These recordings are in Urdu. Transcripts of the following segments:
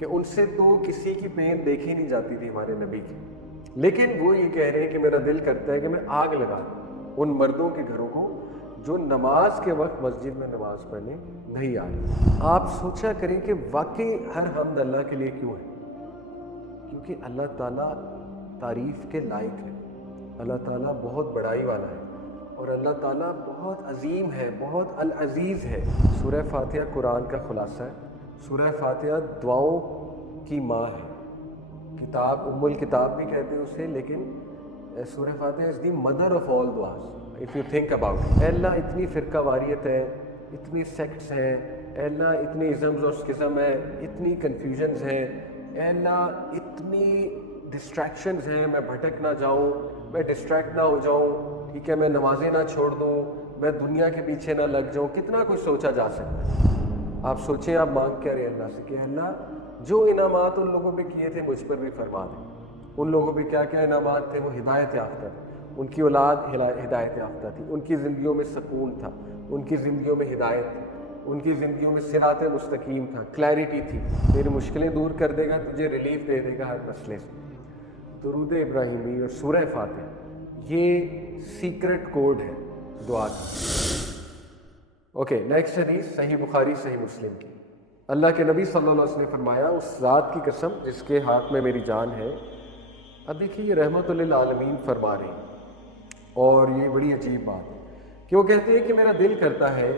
کہ ان سے تو کسی کی پین دیکھی نہیں جاتی تھی ہمارے نبی کی، لیکن وہ یہ کہہ رہے ہیں کہ میرا دل کرتا ہے کہ میں آگ لگا دوں ان مردوں کے گھروں کو جو نماز کے وقت مسجد میں نماز پڑھنے نہیں آ رہے۔ آپ سوچا کریں کہ واقعی ہر حمد اللہ کے لیے کیوں ہے؟ کیونکہ اللہ تعالیٰ تعریف کے لائق ہے، اللہ تعالیٰ بہت بڑائی والا ہے، اور اللہ تعالیٰ بہت عظیم ہے، بہت العزیز ہے۔ سورہ فاتحہ قرآن کا خلاصہ ہے، سورہ فاتحہ دعاؤں کی ماں ہے، کتاب ام الکتاب بھی کہتے ہیں اسے، لیکن Surah Fatiha is the mother of all duas if you think about it. اے اللہ اتنی فرقہ واریت ہے، اتنی سیکٹس ہیں، اے اللہ اتنی ازمز اور اسکزم ہے، اتنی کنفیوژنز ہیں، اے اللہ اتنی ڈسٹریکشنز ہیں، میں بھٹک نہ جاؤں، میں ڈسٹریکٹ نہ ہو جاؤں، ٹھیک ہے، میں نمازیں نہ چھوڑ دوں، میں دنیا کے پیچھے نہ لگ جاؤں، کتنا کچھ سوچا جا سکتا ہے۔ آپ سوچیں آپ مانگ کیا رہے اللہ سے کہ اللہ جو انعامات ان لوگوں پہ کیے تھے مجھ پر بھی فرما دیں۔ ان لوگوں پہ کیا کیا انعامات تھے؟ وہ ہدایت یافتہ تھے، ان کی اولاد ہدایت یافتہ تھی، ان کی زندگیوں میں سکون تھا، ان کی زندگیوں میں ہدایت تھی، ان کی زندگیوں میں صراط مستقیم تھا، کلیئرٹی تھی۔ تیری مشکلیں دور کر دے گا، تجھے ریلیف دے دے گا ہر مسئلے سے۔ درود ابراہیمی اور سورہ فاتحہ یہ سیکرٹ کوڈ ہے دعا کا۔ اوکے، نیکسٹ حدیث صحیح بخاری صحیح مسلم کی۔ اللہ کے نبی صلی اللہ علیہ وسلم نے فرمایا، اس ذات کی قسم جس کے ہاتھ میں میری جان ہے۔ اب دیکھیے یہ رحمت للعالمین فرما رہے ہیں، اور یہ بڑی عجیب بات ہے کہ وہ کہتے ہیں کہ میرا دل کرتا ہے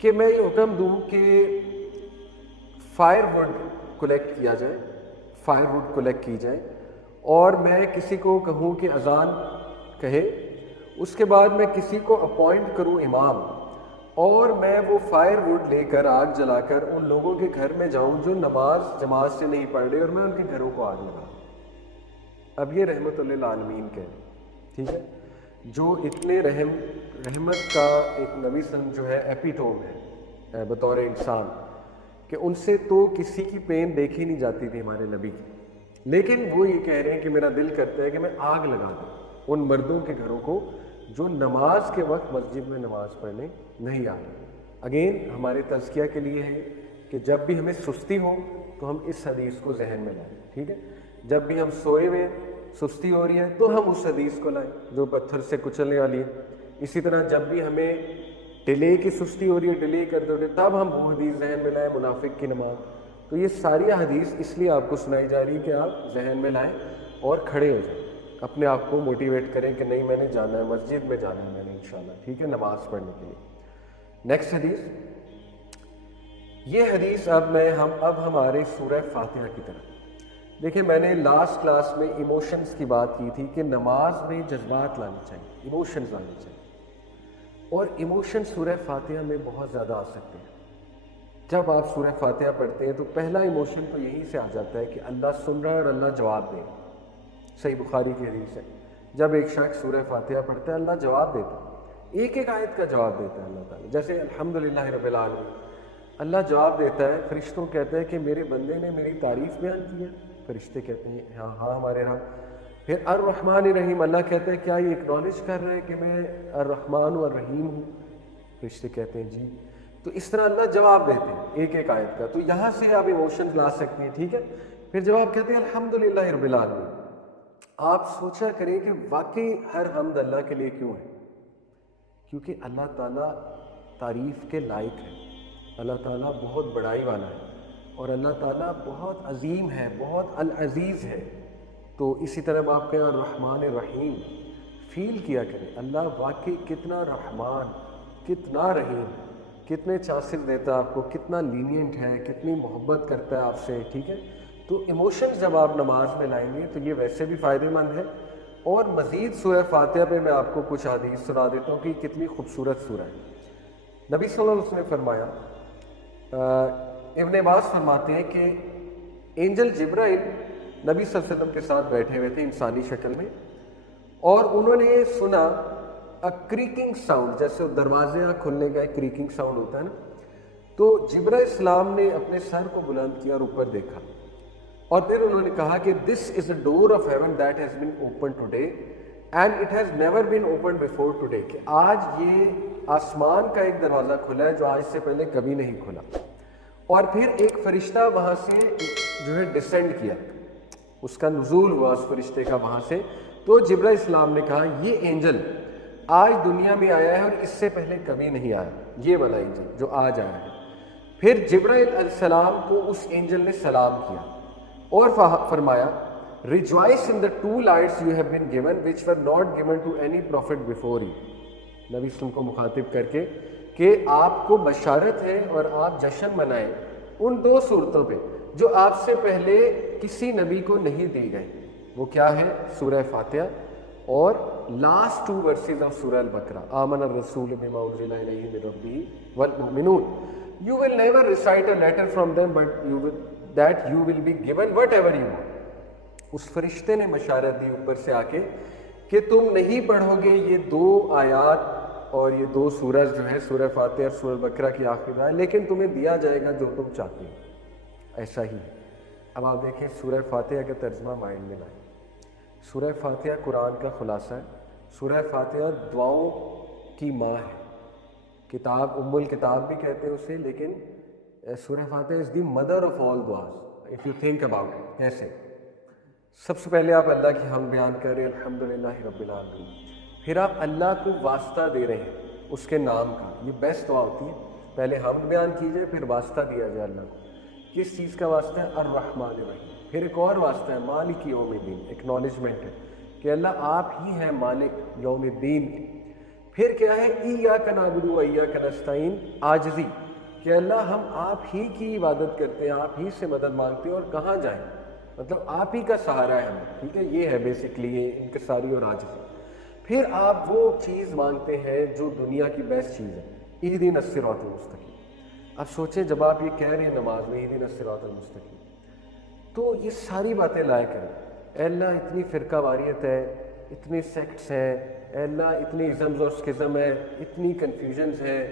کہ میں یہ حکم دوں کہ فائر وڈ کلیکٹ کیا جائے، فائر وڈ کلیکٹ کی جائے، اور میں کسی کو کہوں کہ اذان کہے، اس کے بعد میں کسی کو اپوائنٹ کروں امام، اور میں وہ فائر وڈ لے کر آگ جلا کر ان لوگوں کے گھر میں جاؤں جو نماز جماعت سے نہیں پڑھ رہے، اور میں ان کے گھروں کو آگ لگاؤں۔ اب یہ رحمت للعالمین کہہ رہے ہیں، ٹھیک ہے، جو اتنے رحمت کا ایک نبی صلی اللہ علیہ وسلم جو ہے ایپیٹوم ہے بطور انسان، کہ ان سے تو کسی کی پین دیکھی نہیں جاتی تھی ہمارے نبی کی، لیکن وہ یہ کہہ رہے ہیں کہ میرا دل کرتا ہے کہ میں آگ لگا دوں ان مردوں کے گھروں کو جو نماز کے وقت مسجد میں نماز پڑھنے نہیں آ رہے۔ اگین ہمارے تزکیہ کے لیے ہے کہ جب بھی ہمیں سستی ہو تو ہم اس حدیث کو ذہن میں لائیں، ٹھیک ہے، جب بھی ہم سوئے ہوئے سستی ہو رہی ہے تو ہم اس حدیث کو لائیں جو پتھر سے کچلنے والی ہے۔ اسی طرح جب بھی ہمیں ڈیلے کی سستی ہو رہی ہے، ڈیلے کرتے ہوتے، تب ہم وہ حدیث ذہن میں لائیں، منافق کی نماز۔ تو یہ ساری حدیث اس لیے آپ کو سنائی جا رہی ہے کہ آپ ذہن میں لائیں اور کھڑے ہو جائیں، اپنے آپ کو موٹیویٹ کریں کہ نہیں میں نے جانا ہے، مسجد میں جانا ہے میں نے انشاءاللہ، ٹھیک ہے، نماز پڑھنے کے لیے۔ نیکسٹ حدیث، یہ حدیث اب ہمارے سورہ فاتحہ کی طرف دیکھیں۔ میں نے لاسٹ کلاس میں ایموشنز کی بات کی تھی کہ نماز میں جذبات لانے چاہیے، ایموشنز لانے چاہیے، اور ایموشن سورہ فاتحہ میں بہت زیادہ آ سکتے ہیں۔ جب آپ سورہ فاتحہ پڑھتے ہیں تو پہلا ایموشن تو یہیں سے آ جاتا ہے کہ اللہ سن رہا ہے اور اللہ جواب دے گا۔ صحیح بخاری کی حدیث ہے، جب ایک شخص سورہ فاتحہ پڑھتا ہے اللہ جواب دیتا ہے، ایک ایک آیت کا جواب دیتا ہے اللہ تعالیٰ۔ جیسے الحمدللہ رب العالمین، اللہ جواب دیتا ہے، فرشتوں کہتے ہیں کہ میرے بندے نے میری تعریف بیان کی ہے، فرشتے کہتے ہیں ہاں ہاں ہمارے رب۔ پھر الرحمن الرحیم، اللہ کہتے ہیں کیا یہ اکنالج کر رہے ہیں کہ میں الرحمن والرحیم ہوں؟ فرشتے کہتے ہیں جی۔ تو اس طرح اللہ جواب دیتے ہیں ایک ایک آیت کا، تو یہاں سے آپ ایموشنز لا سکتے ہیں، ٹھیک ہے۔ پھر جب آپ کہتے ہیں الحمدللہ رب العالمین، آپ سوچا کریں کہ واقعی ہر حمد اللہ کے لیے کیوں ہے؟ کیونکہ اللہ تعالیٰ تعریف کے لائق ہے، اللہ تعالیٰ بہت بڑائی والا ہے، اور اللہ تعالیٰ بہت عظیم ہے، بہت العزیز ہے۔ تو اسی طرح آپ کہیں الرحمن الرحیم، فیل کیا کریں اللہ واقعی کتنا رحمان، کتنا رحیم، کتنے چانسز دیتا ہے آپ کو، کتنا لینینٹ ہے، کتنی محبت کرتا ہے آپ سے، ٹھیک ہے۔ تو ایموشنز جب آپ نماز میں لائیں گے تو یہ ویسے بھی فائدہ مند ہے، اور مزید سورہ فاتحہ پہ میں آپ کو کچھ حدیث سنا دیتا ہوں کہ کتنی خوبصورت سورہ ہے۔ نبی صلی اللہ علیہ وسلم نے فرمایا، ابن عباس فرماتے ہیں کہ اینجل جبرائیل نبی صلی اللہ علیہ وسلم کے ساتھ بیٹھے ہوئے تھے انسانی شکل میں، اور انہوں نے سنا کریکنگ ساؤنڈ، جیسے دروازے کھلنے کا ایک کریکنگ ساؤنڈ ہوتا ہے نا، تو جبرائیل السلام نے اپنے سر کو بلند کیا اور اوپر دیکھا، اور پھر انہوں نے کہا کہ this is a door of heaven that has been open today and it has never been open before today, کہ آج یہ آسمان کا ایک دروازہ کھلا ہے جو آج سے پہلے کبھی نہیں کھلا، اور پھر ایک فرشتہ وہاں سے جو ہے ڈسینڈ کیا، اس کا نزول ہوا اس فرشتے کا وہاں سے. تو جبرائیل السلام نے کہا یہ اینجل آج دنیا میں آیا ہے اور اس سے پہلے کبھی نہیں آیا، یہ والا اینجل جو آج آیا ہے. پھر جبرائیل علیہ السلام کو اس اینجل نے سلام کیا اور فرمایا rejoice in the 2 lights you have been given which were not given to any prophet before you. نبی وسلم کو مخاطب کر کے کہ آپ کو بشارت ہے اور آپ جشن منائیں ان 2 صورتوں پہ جو آپ سے پہلے کسی نبی کو نہیں دی گئی. وہ کیا ہے؟ سورہ فاتحہ اور لاسٹ 2 verses آف سورہ البقرہ. آمن الرسول بما انزل الیہ من ربہ والمؤمنون. You will never recite a letter from them but you will be given whatever you want. اس فرشتے نے بشارت دی اوپر سے آ کے کہ تم نہیں پڑھو گے یہ 2 آیات اور یہ 2 سورج جو ہے سورہ فاتحہ اور سورہ البقرہ کی آخری آیت، لیکن تمہیں دیا جائے گا جو تم چاہتے ہو. ایسا ہی ہے. اب آپ دیکھیں سورہ فاتحہ کا ترجمہ مائنڈ میں لائیں. سورہ فاتحہ قرآن کا خلاصہ ہے. سورہ فاتحہ دعاؤں کی ماں ہے. کتاب ام الکتاب بھی کہتے ہیں اسے، لیکن Surah Fatiha is the mother of all duas. If you think about it. کیسے؟ سب سے پہلے آپ اللہ کی حمد بیان کر رہے ہیں الحمدللہ رب العالمین. پھر آپ اللہ کو واسطہ دے رہے ہیں اس کے نام کا. یہ بیسٹ دعا ہوتی ہے. پہلے حمد بیان کی جائے پھر واسطہ دیا جائے اللہ کو. کس چیز کا واسطہ ہے؟ الرحمن الرحیم. پھر ایک اور واسطہ ہے مالک یوم الدین. ایکنالجمنٹ ہے کہ اللہ آپ ہی ہیں مالک یوم الدین. پھر کیا ہے؟ ایاک نعبد و ایاک نستعین. عاجزی کہ اللہ ہم آپ ہی کی عبادت کرتے ہیں، آپ ہی سے مدد مانگتے ہیں اور کہاں جائیں، مطلب آپ ہی کا سہارا ہے ہمیں. ٹھیک ہے، یہ ہے بیسکلی یہ انکساری اور عاجزی. پھر آپ وہ چیز مانگتے ہیں جو دنیا کی بیسٹ چیز ہے، اہدنا الصراط المستقیم. اب سوچیں جب آپ یہ کہہ رہے ہیں نماز میں اہدنا الصراط المستقیم، تو یہ ساری باتیں لائے کریں. اے اللہ اتنی فرقہ واریت ہے، اتنے سیکٹس ہیں، اے اللہ اتنی ازمز اور اسکزم ہے، اتنی کنفیوژنز ہیں،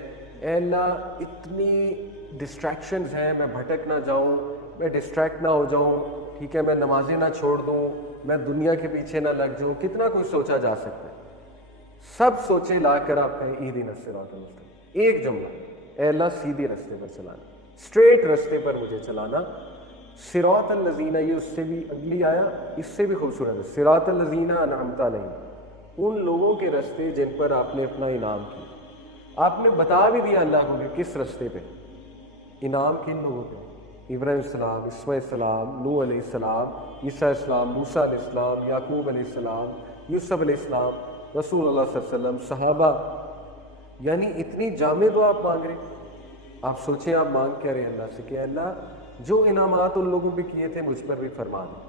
اے اللہ اتنی ڈسٹریکشنز ہیں، میں بھٹک نہ جاؤں، میں ڈسٹریکٹ نہ ہو جاؤں. ٹھیک ہے، میں نمازیں نہ چھوڑ دوں، میں دنیا کے پیچھے نہ لگ جاؤں. کتنا کچھ سوچا جا سکتا ہے. سب سوچے لا کر آپ کہیں اہدنا الصراط المستقیم. ایک جملہ، اے اللہ سیدھے رستے پر چلانا، اسٹریٹ رستے پر مجھے چلانا. صراط الذین، یہ اس سے بھی اگلی آیا اس سے بھی خوبصورت ہے. صراط الذین انعمت علیہم، ان لوگوں کے رستے جن پر آپ نے اپنا انعام کیا. آپ نے بتا بھی دیا اللہ کو کہ کس رستے پہ انعام کن لوگوں پہ. ابراہیم السلام، اسماعیل السلام، نوح علیہ السلام، عیسیٰ علیہ السلام، موسیٰ علیہ السلام، یعقوب علیہ السلام، یوسف علیہ السلام، رسول اللہ صلی اللہ علیہ وسلم، صحابہ. یعنی اتنی جامع دعا آپ مانگ رہے ہیں. آپ سوچیں آپ مانگ کیا رہے ہیں اللہ سے کہ اللہ جو انعامات ان لوگوں پہ کیے تھے مجھ پر بھی فرما دیں.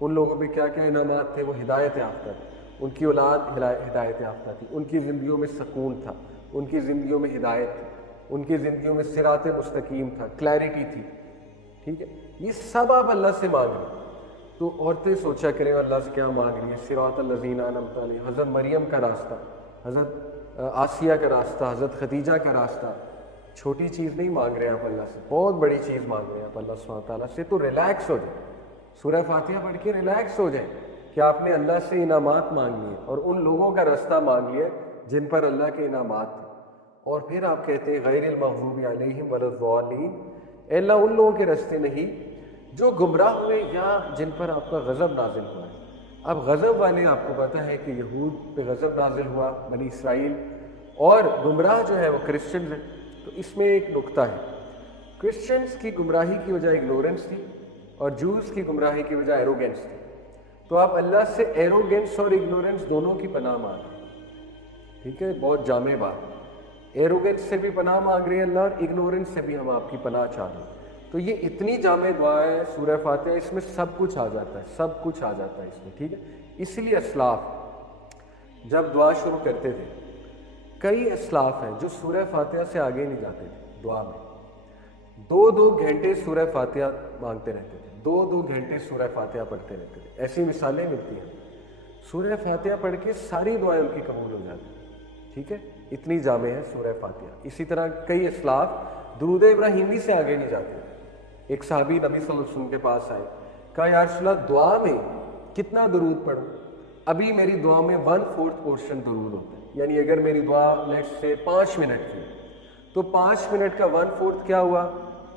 ان لوگوں پہ کیا کیا انعامات تھے؟ وہ ہدایت یافتہ تھے، ان کی اولاد ہدایت یافتہ تھی، ان کی زندگیوں میں سکون تھا، ان کی زندگیوں میں ہدایت تھی، ان کی زندگیوں میں صراط مستقیم تھا، کلیئرٹی تھی. ٹھیک ہے، یہ سب آپ اللہ سے مانگ رہے ہیں. تو عورتیں سوچا کریں اللہ سے کیا مانگ رہی ہیں. صراط الذین انعمت علیہم، حضرت مریم کا راستہ، حضرت آسیہ کا راستہ، حضرت خدیجہ کا راستہ. چھوٹی چیز نہیں مانگ رہے ہیں آپ اللہ سے، بہت بڑی چیز مانگ رہے ہیں آپ اللہ سبحانہ تعالیٰ سے. تو ریلیکس ہو جائیں، سورہ فاتحہ پڑھ کے ریلیکس ہو جائیں کہ آپ نے اللہ سے انعامات مانگ لیے اور ان لوگوں کا راستہ مانگ لیا جن پر اللہ کے انعامات تھے. اور پھر آپ کہتے ہیں غیر المغضوب علیہم ولا الضالین. اے اللہ ان لوگوں کے راستے نہیں جو گمراہ ہوئے یا جن پر آپ کا غضب نازل ہوا ہے. اب غضب والے آپ کو پتہ ہے کہ یہود پہ غضب نازل ہوا، بنی اسرائیل، اور گمراہ جو ہے وہ کرسچنز ہیں. تو اس میں ایک نقطہ ہے، کرسچنز کی گمراہی کی وجہ اگنورنس تھی اور جوز کی گمراہی کی وجہ ایروگینس تھی. تو آپ اللہ سے ایروگینس اور اگنورنس دونوں کی پناہ مانگ رہے ہیں. ٹھیک ہے، بہت جامع بات. ایروگینس سے بھی پناہ مانگ رہے ہیں اللہ، اور اگنورنس سے بھی ہم آپ کی پناہ چاہ رہے ہیں. تو یہ اتنی جامع دعا ہے سورہ فاتحہ، اس میں سب کچھ آ جاتا ہے، سب کچھ آ جاتا ہے اس میں. ٹھیک ہے، اس لیے اسلاف جب دعا شروع کرتے تھے، کئی اسلاف ہیں جو سورہ فاتحہ سے آگے نہیں جاتے تھے دعا میں. 2 گھنٹے سورہ فاتحہ مانگتے رہتے تھے، 2 گھنٹے سورہ فاتحہ پڑھتے رہتے تھے. ایسی مثالیں ملتی ہیں. سورہ فاتحہ پڑھ کے ساری دعائیں ان کی قبول ہو جاتی ہیں. ٹھیک ہے، اتنی جامع ہے سورہ فاتحہ. اسی طرح کئی اسلاف درود ابراہیمی سے آگے نہیں جاتے. ایک صحابی نبی صلی اللہ علیہ وسلم کے پاس آئے، کہا یا رسول اللہ دعا میں کتنا درود پڑھوں؟ ابھی میری دعا میں 1/4 پورشن درود ہوتا ہے. یعنی اگر میری دعا لیٹس سے 5 منٹ کی تو 5 منٹ کا 1/4 کیا ہوا؟